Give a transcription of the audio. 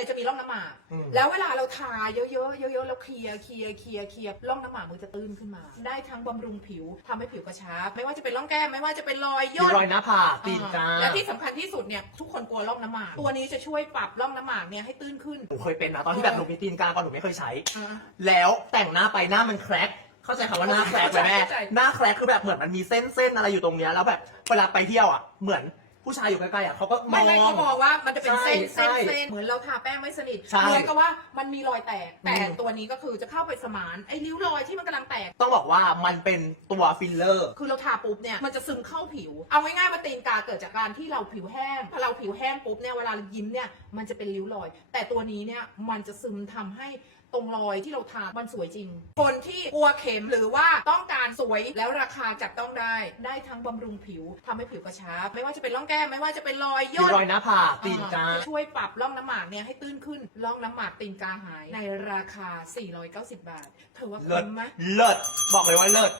เนี่ยจะมีร่องน้ำหมาก อืม แล้วเวลาเราทาเยอะๆ เยอะๆ แล้วเคลียร์เคลียร์เคลียร์เคลียร์ร่องน้ำหมากมันจะตื้นขึ้นมา ได้ทั้งบำรุงผิวทำให้ผิวกระชับ ไม่ว่าจะเป็นร่องแก้ม ไม่ว่าจะเป็นรอยมีย่นรอยหน้าผากตีนกาและที่สำคัญที่สุดเนี่ยทุกคนกลัวร่องน้ำหมาก ตัวนี้จะช่วยปรับร่องน้ำหมากเนี่ยให้ตื้นขึ้นหนูเคยเป็นนะตอนที่แบบหนูมีตีนกาก่อนหนูไม่เคยใช้ อ่า แล้วแต่งหน้าไปหน้ามันแครกเข้าใจคำว่าหน้าแครกไหมแม่เข้าใจ หน้าแครกคือแบบเหมือนมันมีเส้นเส้นๆอะไรอยู่ตรงเนี้ยแล้วแบบเวลาไปเที่ยวอะเหมือน ผู้ชายอยู่ใกล้ๆอะเขาก็มไม่อง ไม่เขามองว่ามันจะเป็นเส้นใช่เส้นใช่เส้นเหมือนเราทาแป้งไม่สนิทใช่เหมือนกับว่ามันมีรอยแตกแต่อืม ตัวนี้ก็คือจะเข้าไปสมานไอ้ริ้วรอยที่มันกำลังแตก ต้องบอกว่ามันเป็นตัวฟิลเลอร์ คือเราทาปุ๊บเนี่ยมันจะซึมเข้าผิว เอาง่ายๆว่าตีนกาเกิดจากการที่เราผิวแห้งพอเราผิวแห้งปุ๊บเนี่ยเวลาเรายิ้มเนี่ยมันจะเป็นริ้วรอย แต่ตัวนี้เนี่ยมันจะซึมทำให้ตรงรอยที่เราทา มันสวยจริง คนที่กลัวเข็มหรือว่าต้องการสวยแล้วราคาจับต้องได้ ได้ทั้งบำรุงผิวทำให้ผิวกระชับ ไม่ว่าจะเป็นร่องแก้มไม่ว่าจะเป็นรอยมีย่นรอยหน้าผากตีนกาช่วยปรับร่องน้ำหมากเนี่ยให้ตื้นขึ้นร่องน้ำหมากตีนกาหายในราคา 490 บาท เธอว่าเลิศคุ้มไหมเลิศบอกเลยว่าเลิศ